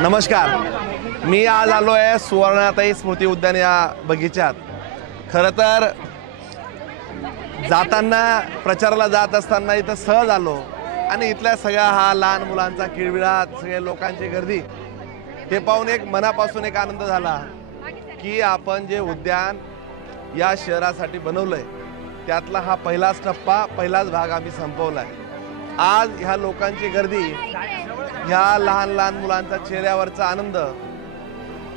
नमस्कार, मी आज आलो आहे सुवर्णाताई स्मृती उद्यान या बगीच्यात। खरं तर जाताना प्रचाराला जात असताना इथं सहज आलो आणि इथल्या सगळ्या हा लहान मुलांचा किळबिळाट, सगळ्या लोकांची गर्दी हे पाहून एक मनापासून एक आनंद झाला की आपण जे उद्यान या शहरासाठी बनवलंय त्यातला हा पहिलाच टप्पा, पहिलाच भाग आम्ही संपवलाय। आज ह्या लोकांची गर्दी, ह्या लहान लहान मुलांचा चेहऱ्यावरचा आनंद,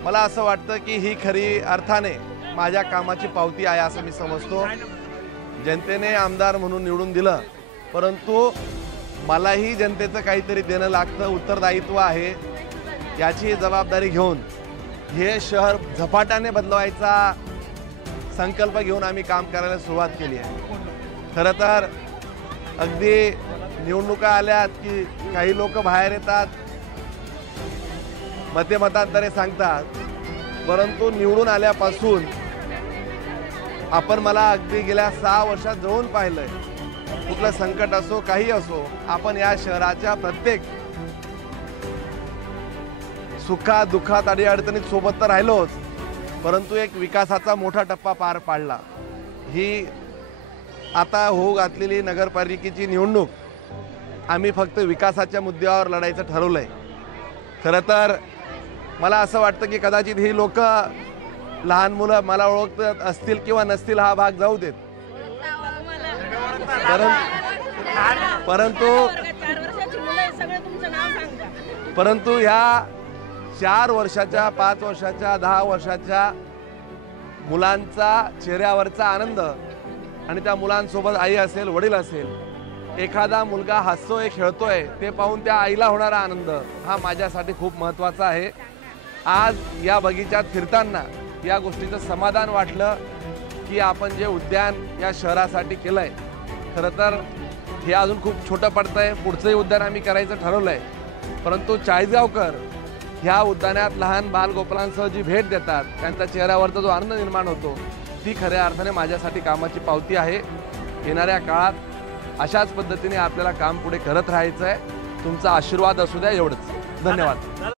मला असं वाटतं की ही खरी अर्थाने माझ्या कामाची पावती आहे असं मी समजतो। जनतेने आमदार म्हणून निवडून दिलं, परंतु मलाही जनतेचं काहीतरी देणं लागतं, उत्तरदायित्व आहे। याची जबाबदारी घेऊन हे शहर झपाट्याने बदलवायचा संकल्प घेऊन आम्ही काम करायला सुरुवात केली आहे। खरं तर अगदी निवडणुका आल्यात की काही लोक बाहेर येतात, मतांतरे सांगतात, परंतु निवडून आल्यापासून आपण मला अगदी गेल्या 6 वर्षात जवळून पाहिलंय। कुठलं संकट असो, काही असो, आपण या शहराच्या प्रत्येक सुखात दुःखात आणि अडचणीत सोबत तर राहिलोच, परंतु एक विकासाचा मोठा टप्पा पार पाडला। ही आता होऊ घातलेली नगरपालिकेची निवडणूक आम्ही फक्त विकासाच्या मुद्द्यावर लढायचं ठरवलंय। खरं तर मला असं वाटतं की कदाचित ही लोक, लहान मुलं मला ओळखत असतील किंवा नसतील, हा भाग जाऊ देत, परंतु ह्या 4 वर्षाच्या, 5 वर्षाच्या, 10 वर्षाच्या मुलांचा चेहऱ्यावरचा आनंद आणि त्या मुलांसोबत आई असेल, वडील असेल, एखादा मुलगा हसतोय, खेळतोय, ते पाहून त्या आईला होणारा आनंद हा माझ्यासाठी खूप महत्त्वाचा आहे। आज या बगीच्यात फिरताना या गोष्टीचं समाधान वाटलं की आपण जे उद्यान या शहरासाठी केलंय, खरं तर हे अजून खूप छोटं पडतंय। पुढचंही उद्यान आम्ही करायचं ठरवलंय, परंतु चाळीसगावकर ह्या उद्यानात लहान बालगोपालांसह जी भेट देतात, त्यांच्या चेहऱ्यावरचा जो आनंद निर्माण होतो, ती खऱ्या अर्थाने माझ्यासाठी कामाची पावती आहे। येणाऱ्या काळात अशाच पद्धतीने आपल्याला काम पुढे करत राहायचं आहे। तुमचा आशीर्वाद असू द्या, एवढंच। धन्यवाद।